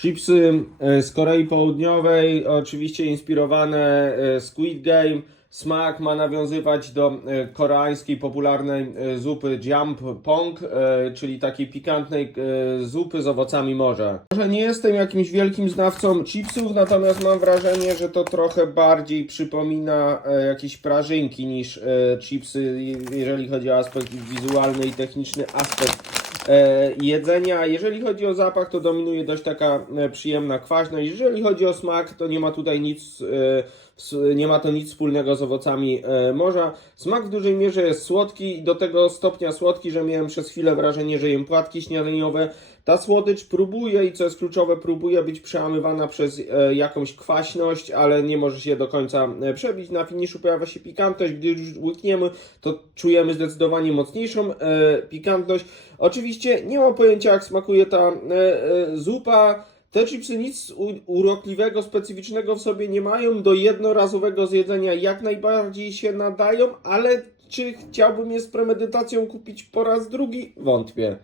Chipsy e, z Korei Południowej, oczywiście inspirowane e, Squid Game. Smak ma nawiązywać do e, koreańskiej popularnej e, zupy Jump Pong, e, czyli takiej pikantnej zupy z owocami morza. Może nie jestem jakimś wielkim znawcą chipsów, natomiast mam wrażenie, że to trochę bardziej przypomina jakieś prażynki niż chipsy, je- jeżeli chodzi o aspekt wizualny i techniczny aspekt jedzenia. Jeżeli chodzi o zapach, to dominuje dość taka przyjemna kwaśność. Jeżeli chodzi o smak, to nie ma tutaj nic, nie ma to nic wspólnego z owocami e, morza. Smak w dużej mierze jest słodki, do tego stopnia słodki, że miałem przez chwilę wrażenie, że jem płatki śniadaniowe. Ta słodycz próbuje i co jest kluczowe, próbuje być przełamywana przez e, jakąś kwaśność, ale nie może się do końca e, przebić. Na finiszu pojawia się pikantność, gdy już łykniemy, to czujemy zdecydowanie mocniejszą pikantność. Oczywiście nie mam pojęcia, jak smakuje ta zupa. Te chipsy nic urokliwego, specyficznego w sobie nie mają. Do jednorazowego zjedzenia jak najbardziej się nadają, ale czy chciałbym je z premedytacją kupić po raz drugi? Wątpię.